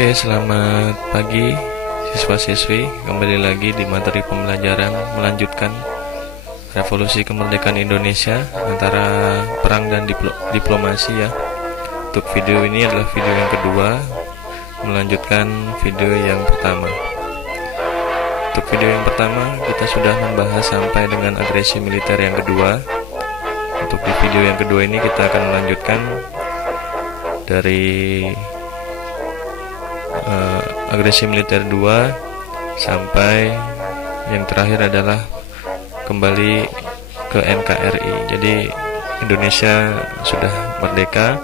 Oke, selamat pagi siswa-siswi. Kembali lagi di materi pembelajaran melanjutkan revolusi kemerdekaan Indonesia antara perang dan diplomasi ya. Untuk video ini adalah video yang kedua, melanjutkan video yang pertama. Untuk video yang pertama kita sudah membahas sampai dengan agresi militer yang kedua. Untuk di video yang kedua ini kita akan melanjutkan dari agresi militer 2 sampai yang terakhir adalah kembali ke NKRI. Jadi Indonesia sudah merdeka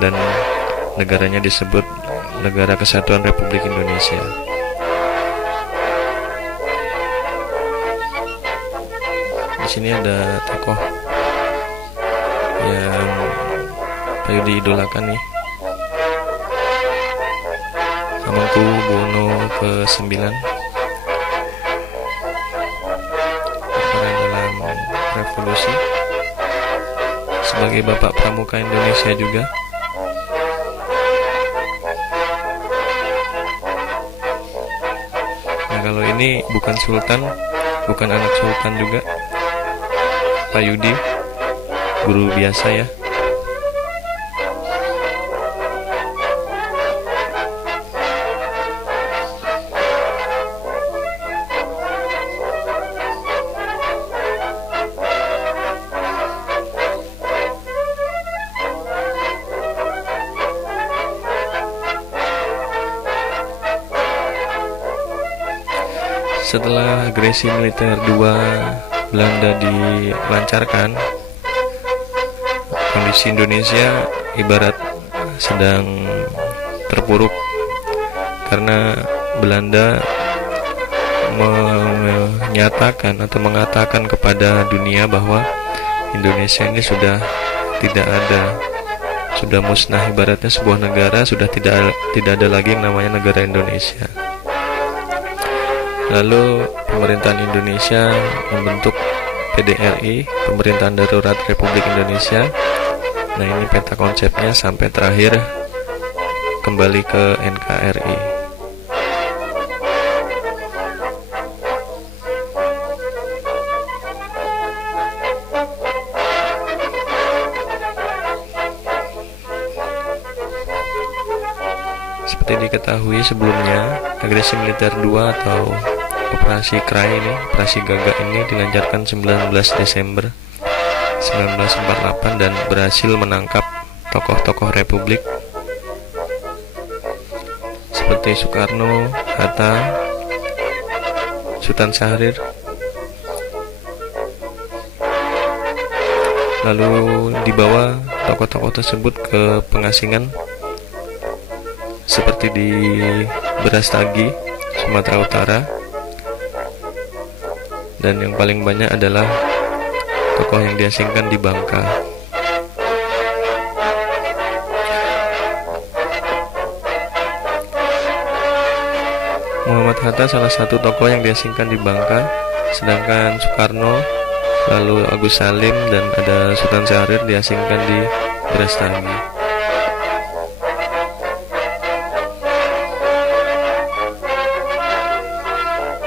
dan negaranya disebut Negara Kesatuan Republik Indonesia. Di sini ada tokoh yang paling diidolakan nih, Hamengkubuwono ke-9 berperan dalam revolusi sebagai Bapak Pramuka Indonesia juga. Nah, kalau ini bukan sultan, bukan anak sultan juga, Pak Yudi, guru biasa ya. Setelah agresi militer 2 Belanda dilancarkan, kondisi Indonesia ibarat sedang terpuruk karena Belanda menyatakan atau mengatakan kepada dunia bahwa Indonesia ini sudah tidak ada, sudah musnah. Ibaratnya sebuah negara sudah tidak ada lagi yang namanya negara Indonesia. Lalu pemerintahan Indonesia membentuk PDRI, Pemerintahan Darurat Republik Indonesia. Nah, ini peta konsepnya sampai terakhir kembali ke NKRI. Seperti diketahui sebelumnya, agresi militer 2 atau Operasi KRAI ini, Operasi Gagak ini dilancarkan 19 Desember 1948 dan berhasil menangkap tokoh-tokoh Republik seperti Soekarno, Hatta, Sultan Syahrir. Lalu dibawa tokoh-tokoh tersebut ke pengasingan seperti di Brastagi, Sumatera Utara. Dan yang paling banyak adalah tokoh yang diasingkan di Bangka. Muhammad Hatta salah satu tokoh yang diasingkan di Bangka, sedangkan Soekarno, lalu Agus Salim, dan ada Sultan Syahrir diasingkan di Brastagi.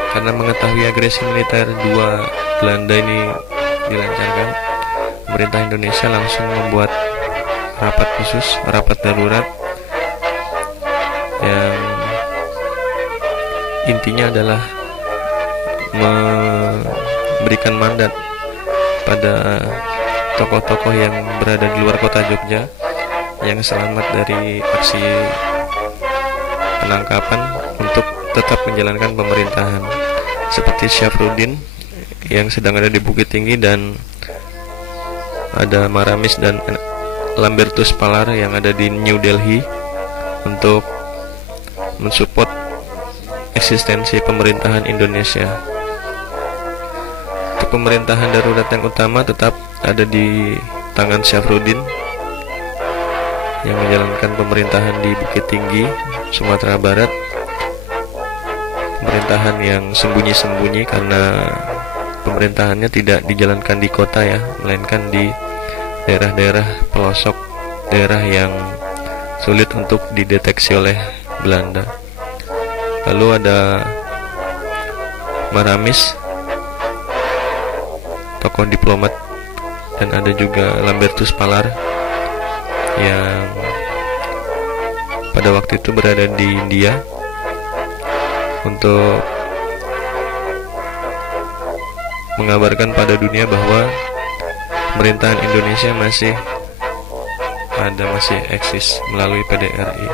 Karena mengetahui agresi militer 2 Belanda ini dilancarkan, pemerintah Indonesia langsung membuat rapat khusus, rapat darurat yang intinya adalah memberikan mandat pada tokoh-tokoh yang berada di luar kota Jogja yang selamat dari aksi penangkapan untuk tetap menjalankan pemerintahan, seperti Syafruddin yang sedang ada di Bukit Tinggi, dan ada Maramis dan Lambertus Palar yang ada di New Delhi untuk mensupport eksistensi pemerintahan Indonesia. Untuk pemerintahan darurat yang utama tetap ada di tangan Syafruddin yang menjalankan pemerintahan di Bukit Tinggi, Sumatera Barat. Pemerintahan yang sembunyi-sembunyi karena pemerintahannya tidak dijalankan di kota ya, melainkan di daerah-daerah pelosok, daerah yang sulit untuk dideteksi oleh Belanda. Lalu ada Maramis, tokoh diplomat, dan ada juga Lambertus Palar yang pada waktu itu berada di India untuk mengabarkan pada dunia bahwa pemerintahan Indonesia masih eksis melalui PDRI.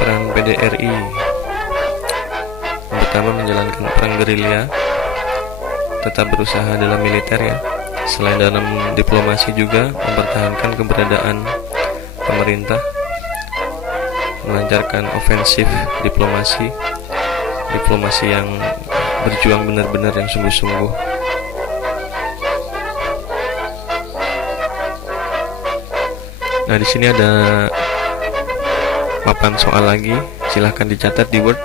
Peran PDRI pertama menjalankan perang gerilya, tetap berusaha dalam militer ya. Selain dalam diplomasi juga mempertahankan keberadaan pemerintah, melancarkan ofensif diplomasi yang berjuang benar-benar yang sungguh-sungguh. Nah, di sini ada papan soal lagi, silahkan dicatat di Word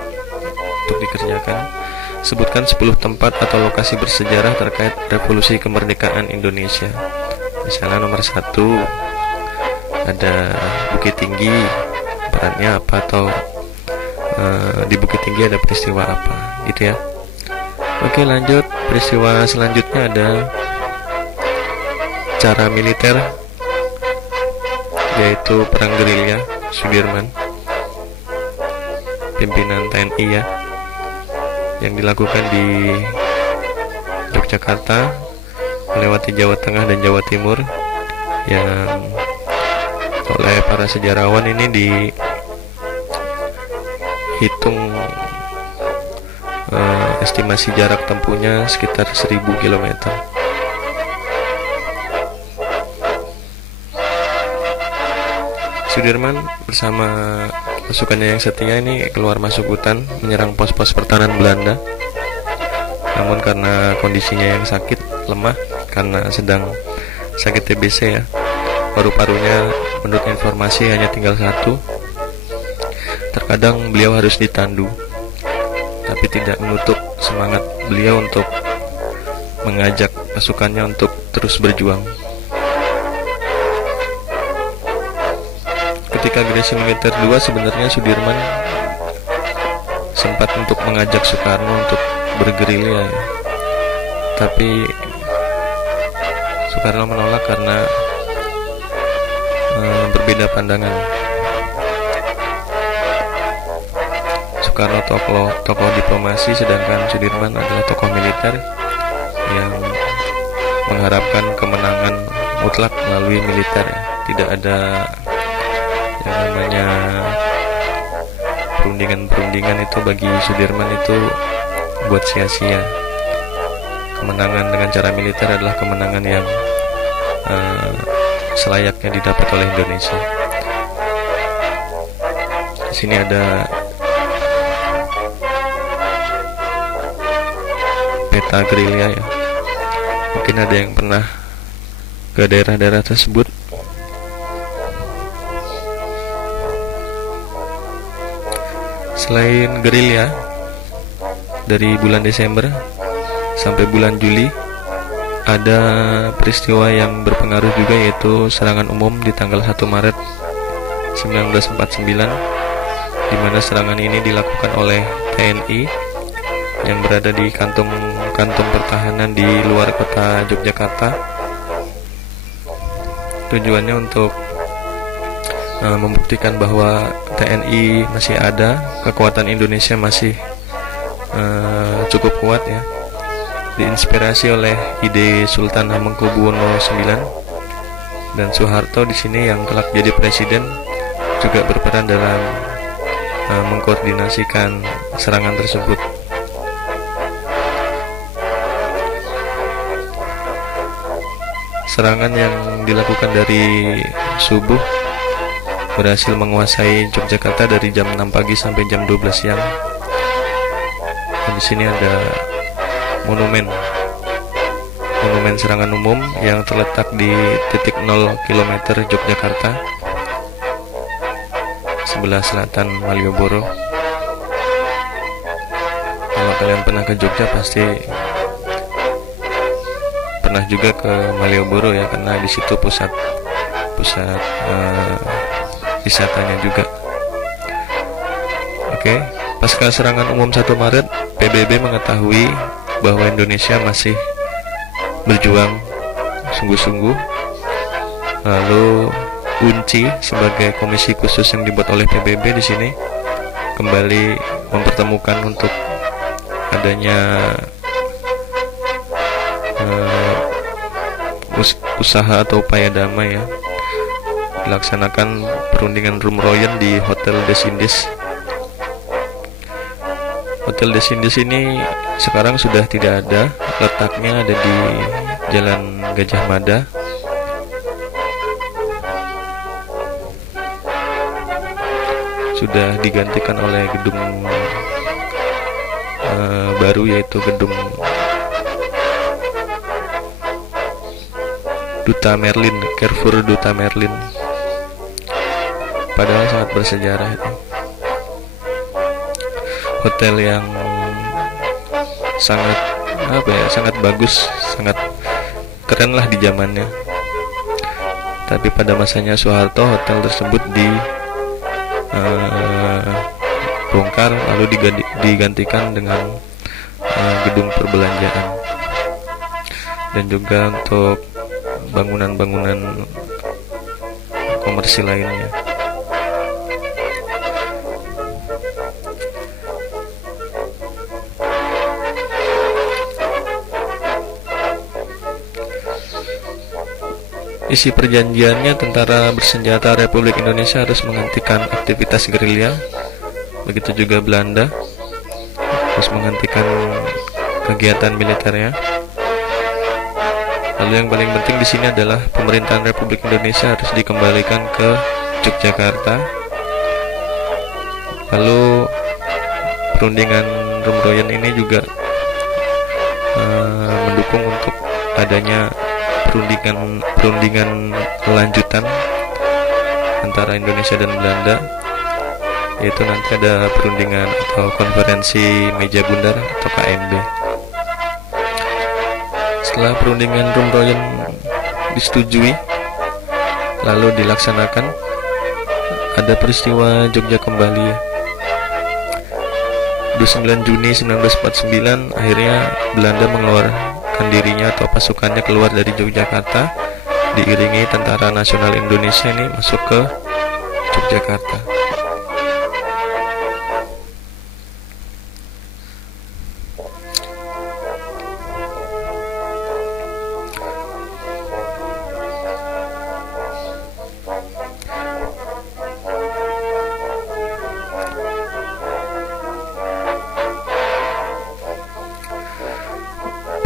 untuk dikerjakan. Sebutkan 10 tempat atau lokasi bersejarah terkait revolusi kemerdekaan Indonesia. Misalnya nomor 1 ada Bukit Tinggi, perannya apa, atau di Bukit Tinggi ada peristiwa apa, gitu ya. Oke, lanjut. Peristiwa selanjutnya ada cara militer, yaitu perang gerilya Sudirman, pimpinan TNI ya, yang dilakukan di Yogyakarta melewati Jawa Tengah dan Jawa Timur, yang oleh para sejarawan ini dihitung estimasi jarak tempuhnya sekitar 1000 km. Sudirman bersama pasukannya yang setia ini keluar masuk hutan menyerang pos-pos pertahanan Belanda. Namun karena kondisinya yang sakit, lemah karena sedang sakit TBC ya, paru-parunya menurut informasi hanya tinggal 1. Terkadang beliau harus ditandu, tapi tidak menutup semangat beliau untuk mengajak pasukannya untuk terus berjuang. Ketika agresi militer 2, sebenarnya Sudirman sempat untuk mengajak Soekarno untuk bergerilya ya. Tapi Soekarno menolak karena berbeda pandangan. Soekarno tokoh diplomasi, sedangkan Sudirman adalah tokoh militer yang mengharapkan kemenangan mutlak melalui militer ya. Tidak ada yang namanya perundingan itu bagi Sudirman itu buat sia-sia. Kemenangan dengan cara militer adalah kemenangan yang selayaknya didapat oleh Indonesia. Di sini ada peta gerilya ya. Mungkin ada yang pernah ke daerah-daerah tersebut. Selain gerilya, dari bulan Desember sampai bulan Juli ada peristiwa yang berpengaruh juga, yaitu serangan umum di tanggal 1 Maret 1949, di mana serangan ini dilakukan oleh TNI yang berada di kantung pertahanan di luar kota Yogyakarta. Tujuannya untuk membuktikan bahwa TNI masih ada, kekuatan Indonesia masih cukup kuat ya. Diinspirasi oleh ide Sultan Hamengkubuwono IX, dan Soeharto di sini yang kelak jadi presiden juga berperan dalam mengkoordinasikan serangan tersebut. Serangan yang dilakukan dari subuh berhasil menguasai Yogyakarta dari jam 6 pagi sampai jam 12 siang. Dan di sini ada monumen Monumen Serangan Umum yang terletak di titik 0 km Yogyakarta, sebelah selatan Malioboro. Kalau kalian pernah ke Jogja pasti pernah juga ke Malioboro ya, karena di situ pusat wisatanya juga. Oke, pasca serangan umum 1 Maret, PBB mengetahui bahwa Indonesia masih berjuang sungguh-sungguh. Lalu UNCI sebagai komisi khusus yang dibuat oleh PBB di sini kembali mempertemukan untuk adanya usaha atau upaya damai ya. Dilaksanakan perundingan Rumroyen di Hotel Des Indes. Hotel Des Indes ini sekarang sudah tidak ada, letaknya ada di Jalan Gajah Mada. Sudah digantikan oleh gedung baru, yaitu gedung Duta Merlin, Carrefour Duta Merlin. Padahal sangat bersejarah itu. Hotel yang sangat sangat bagus, sangat keren lah di zamannya. Tapi pada masanya Soeharto, hotel tersebut bongkar lalu digantikan dengan gedung perbelanjaan, dan juga untuk bangunan-bangunan komersil lainnya. Isi perjanjiannya, tentara bersenjata Republik Indonesia harus menghentikan aktivitas gerilya. Begitu juga Belanda harus menghentikan kegiatan militernya. Lalu yang paling penting di sini adalah pemerintahan Republik Indonesia harus dikembalikan ke Yogyakarta. Lalu perundingan Rumroyen ini juga mendukung untuk adanya perundingan lanjutan antara Indonesia dan Belanda, yaitu nanti ada perundingan atau konferensi meja bundar atau KMB. Setelah perundingan Rumroyen disetujui lalu dilaksanakan, ada peristiwa Jogja Kembali. 29 Juni 1949 akhirnya Belanda mengeluarkan dirinya atau pasukannya keluar dari Yogyakarta, diiringi Tentara Nasional Indonesia ini masuk ke Yogyakarta.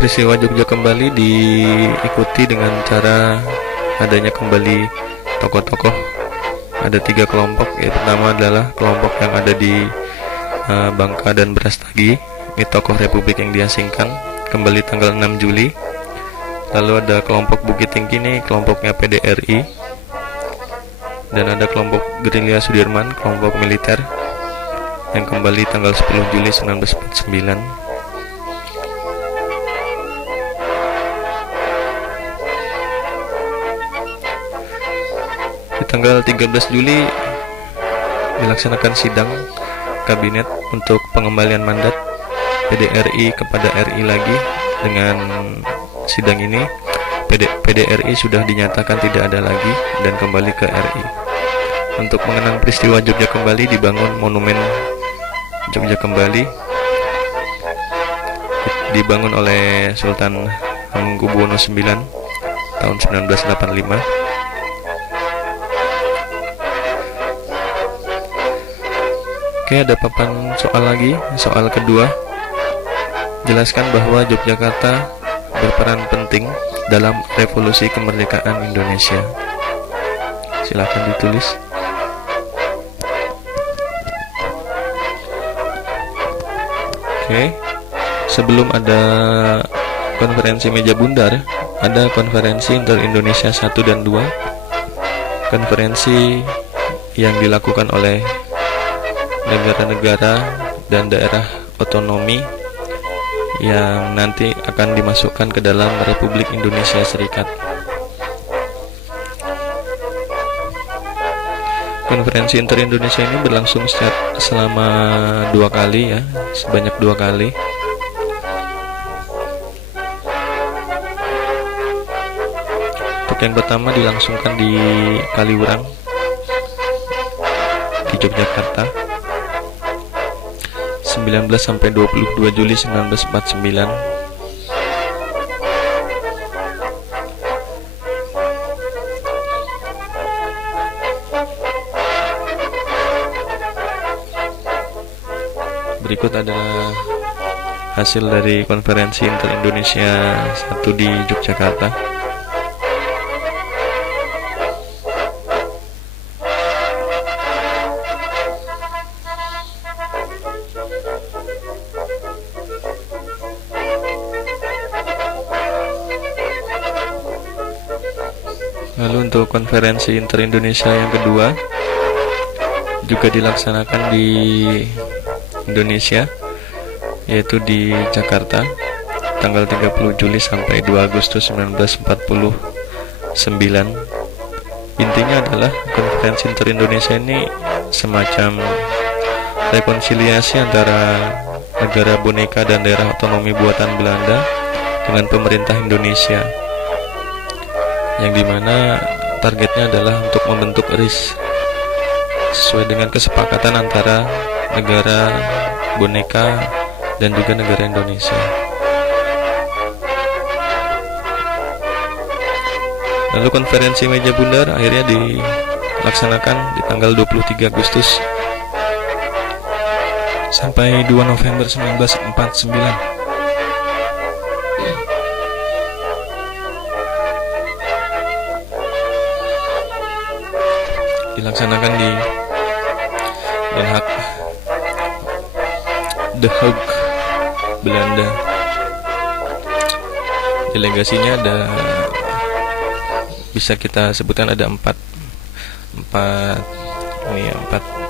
Peristiwa Jogja Kembali diikuti dengan cara adanya kembali tokoh-tokoh. Ada 3 kelompok. Yang pertama adalah kelompok yang ada di Bangka dan Brastagi. Ini tokoh Republik yang diasingkan, kembali tanggal 6 Juli. Lalu ada kelompok Bukit Tinggi, ini kelompoknya PDRI. Dan ada kelompok gerilya Sudirman, kelompok militer, yang kembali tanggal 10 Juli 1949. Tanggal 13 Juli dilaksanakan sidang kabinet untuk pengembalian mandat PDRI kepada RI lagi. Dengan sidang ini PDRI sudah dinyatakan tidak ada lagi dan kembali ke RI. Untuk mengenang peristiwa Jogja Kembali dibangun Monumen Jogja Kembali, dibangun oleh Sultan Hamengkubuwono IX tahun 1985. Oke, ada papan soal lagi. Soal kedua, jelaskan bahwa Yogyakarta berperan penting dalam revolusi kemerdekaan Indonesia. Silakan ditulis. Oke, sebelum ada konferensi meja bundar, ada konferensi inter-Indonesia 1 dan 2, konferensi yang dilakukan oleh negara-negara dan daerah otonomi yang nanti akan dimasukkan ke dalam Republik Indonesia Serikat. Konferensi inter-Indonesia ini berlangsung selama 2 kali ya, sebanyak 2 kali. Untuk yang pertama dilangsungkan di Kaliurang di Yogyakarta 19 sampai 22 Juli 1949. Berikut adalah hasil dari konferensi inter-Indonesia 1 di Yogyakarta. Lalu untuk konferensi inter-Indonesia yang kedua juga dilaksanakan di Indonesia, yaitu di Jakarta tanggal 30 Juli sampai 2 Agustus 1949. Intinya adalah konferensi inter-Indonesia ini semacam rekonsiliasi antara negara boneka dan daerah otonomi buatan Belanda dengan pemerintah Indonesia, yang dimana targetnya adalah untuk membentuk RIS sesuai dengan kesepakatan antara negara boneka dan juga negara Indonesia. Lalu konferensi meja bundar akhirnya dilaksanakan di tanggal 23 Agustus sampai 2 November 1949. Dilaksanakan di Den Haag, The Hague, Belanda. Delegasinya ada, bisa kita sebutkan ada empat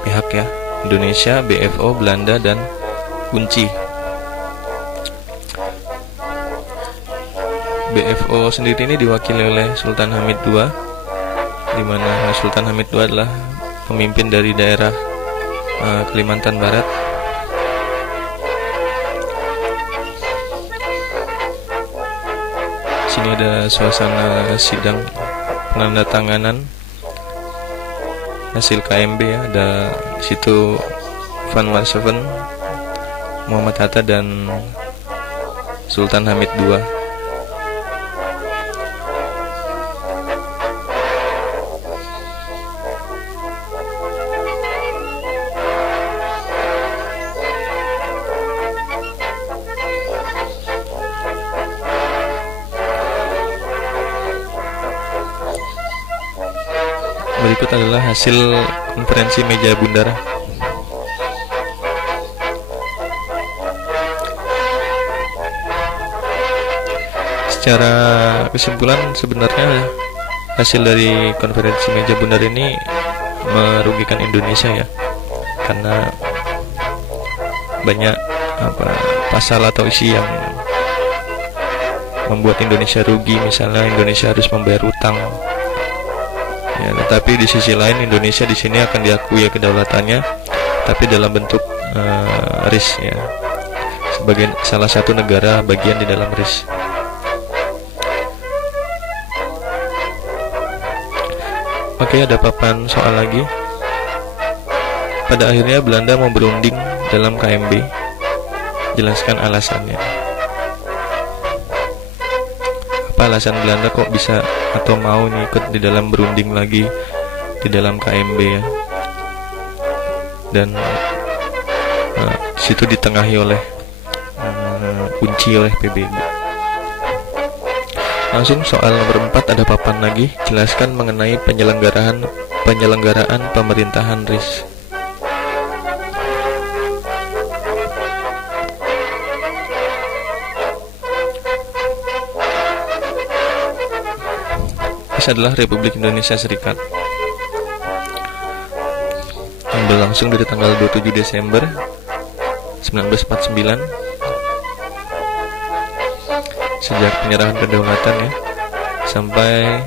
pihak ya: Indonesia, BFO, Belanda, dan Kunci. BFO sendiri ini diwakili oleh Sultan Hamid II, di mana Sultan Hamid II adalah pemimpin dari daerah Kalimantan Barat. Sini ada suasana sidang penandatanganan hasil KMB ya. Ada di situ Van Warseven, Muhammad Hatta, dan Sultan Hamid II. Berikut adalah hasil konferensi meja bundar. Secara kesimpulan, sebenarnya hasil dari konferensi meja bundar ini merugikan Indonesia ya, karena banyak pasal atau isi yang membuat Indonesia rugi. Misalnya Indonesia harus membayar utang. Ya, tetapi di sisi lain Indonesia di sini akan diakui ya kedaulatannya, tapi dalam bentuk RIS ya, sebagai salah satu negara bagian di dalam RIS. Oke, ada papan soal lagi. Pada akhirnya Belanda mau berunding dalam KMB. Jelaskan alasannya. Apa alasan Belanda kok bisa atau mau ikut di dalam berunding lagi di dalam KMB ya? Dan di situ ditengahi oleh Kunci oleh PBB. Langsung soal nomor 4, ada papan lagi. Jelaskan mengenai penyelenggaraan pemerintahan RIS. RIS adalah Republik Indonesia Serikat, yang berlangsung dari tanggal 27 Desember 1949 sejak penyerahan kedaulatan ya, sampai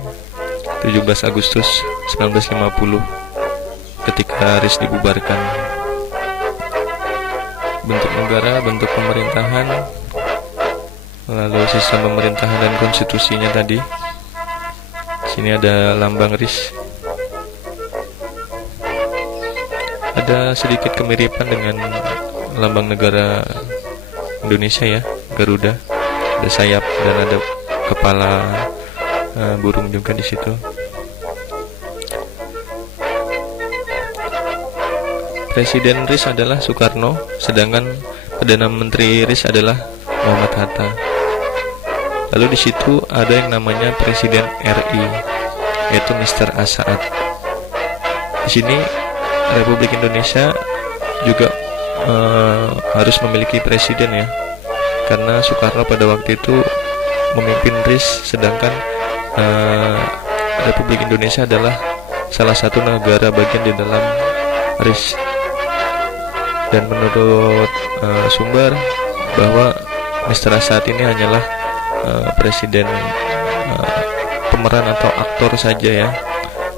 17 Agustus 1950 ketika RIS dibubarkan. Bentuk negara, bentuk pemerintahan, lalu sistem pemerintahan dan konstitusinya tadi. Sini ada lambang RIS. Ada sedikit kemiripan dengan lambang negara Indonesia ya, Garuda. Ada sayap dan ada kepala burung juga di situ. Presiden RIS adalah Soekarno, sedangkan Perdana Menteri RIS adalah Muhammad Hatta. Lalu di situ ada yang namanya Presiden RI, yaitu Mr. Asaad. Di sini Republik Indonesia juga harus memiliki presiden ya, karena Soekarno pada waktu itu memimpin RIS, sedangkan Republik Indonesia adalah salah satu negara bagian di dalam RIS. Dan menurut sumber bahwa Mr. Asaad ini hanyalah presiden pemeran atau aktor saja ya,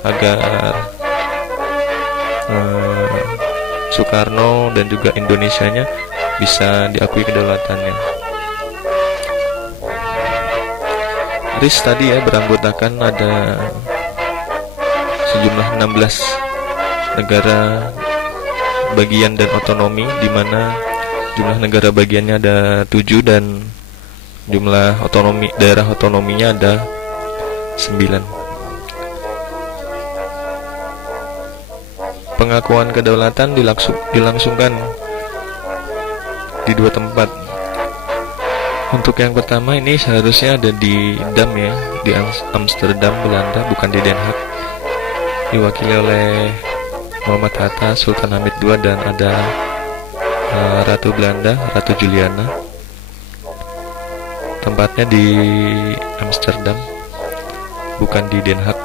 agar Soekarno dan juga Indonesianya bisa diakui kedaulatannya. RIS tadi ya beranggotakan ada sejumlah 16 negara bagian dan otonomi, di mana jumlah negara bagiannya ada 7 dan jumlah otonomi daerah otonominya ada 9. Pengakuan kedaulatan dilangsungkan di 2 tempat. Untuk yang pertama ini seharusnya ada di Dam ya, di Amsterdam, Belanda, bukan di Den Haag. Diwakili oleh Muhammad Hatta, Sultan Hamid II, dan ada Ratu Belanda, Ratu Juliana. Tempatnya di Amsterdam, bukan di Den Haag.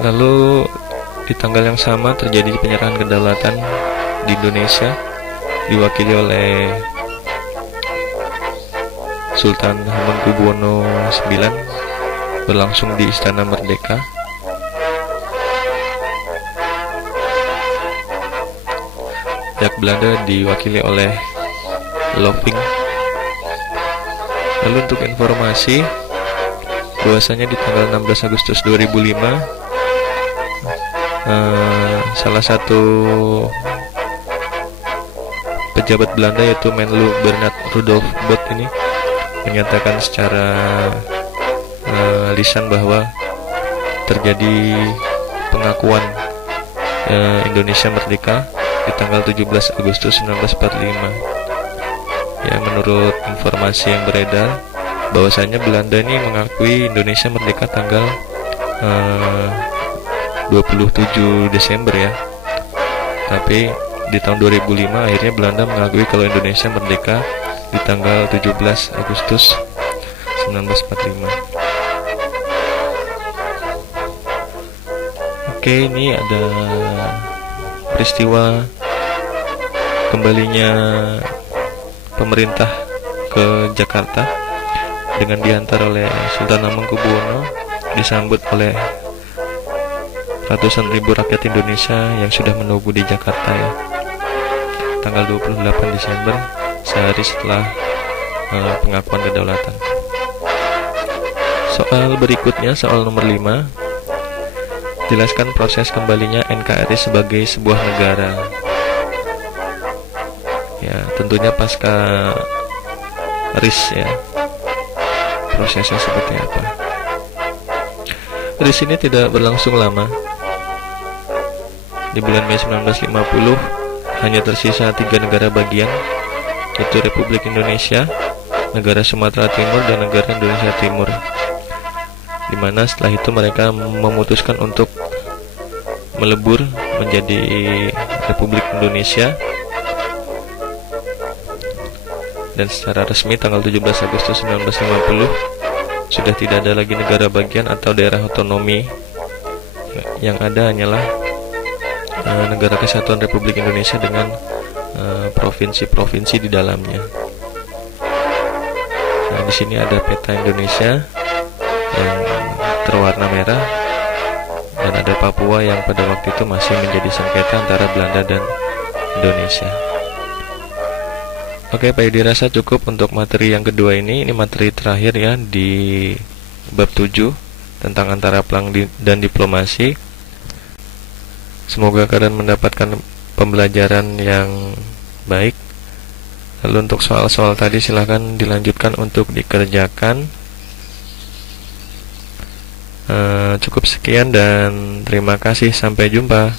Lalu di tanggal yang sama terjadi penyerahan kedaulatan di Indonesia, diwakili oleh Sultan Hamengkubuwono IX, berlangsung di Istana Merdeka. Pihak Belanda diwakili oleh Loving. Lalu untuk informasi, bahwasanya di tanggal 16 Agustus 2005 salah satu pejabat Belanda yaitu Menlu Bernard Rudolf Bot ini menyatakan secara lisan bahwa terjadi pengakuan Indonesia merdeka di tanggal 17 Agustus 1945. Ya, menurut informasi yang beredar, bahwasanya Belanda ini mengakui Indonesia merdeka tanggal 27 Desember ya. Tapi di tahun 2005 akhirnya Belanda mengakui kalau Indonesia merdeka di tanggal 17 Agustus 1945. Oke, ini ada peristiwa kembalinya pemerintah ke Jakarta dengan diantar oleh Sultan Hamengkubuwono, disambut oleh ratusan ribu rakyat Indonesia yang sudah menunggu di Jakarta ya. Tanggal 28 Desember, sehari setelah pengakuan kedaulatan. Soal berikutnya, soal nomor 5, jelaskan proses kembalinya NKRI sebagai sebuah negara. Ya, tentunya pasca RIS ya. Prosesnya seperti apa? RIS ini tidak berlangsung lama. Di bulan Mei 1950 hanya tersisa 3 negara bagian, yaitu Republik Indonesia, negara Sumatera Timur, dan negara Indonesia Timur. Dimana setelah itu mereka memutuskan untuk melebur menjadi Republik Indonesia dan secara resmi tanggal 17 Agustus 1950 sudah tidak ada lagi negara bagian atau daerah otonomi. Yang ada hanyalah Negara Kesatuan Republik Indonesia dengan provinsi-provinsi di dalamnya. Nah, di sini ada peta Indonesia yang terwarna merah, dan ada Papua yang pada waktu itu masih menjadi sengketa antara Belanda dan Indonesia. Oke, Pak Yudi rasa cukup untuk materi yang kedua ini. Ini materi terakhir ya di bab 7 tentang antara perang dan diplomasi. Semoga kalian mendapatkan pembelajaran yang baik. Lalu untuk soal-soal tadi silahkan dilanjutkan untuk dikerjakan. Cukup sekian dan terima kasih. Sampai jumpa.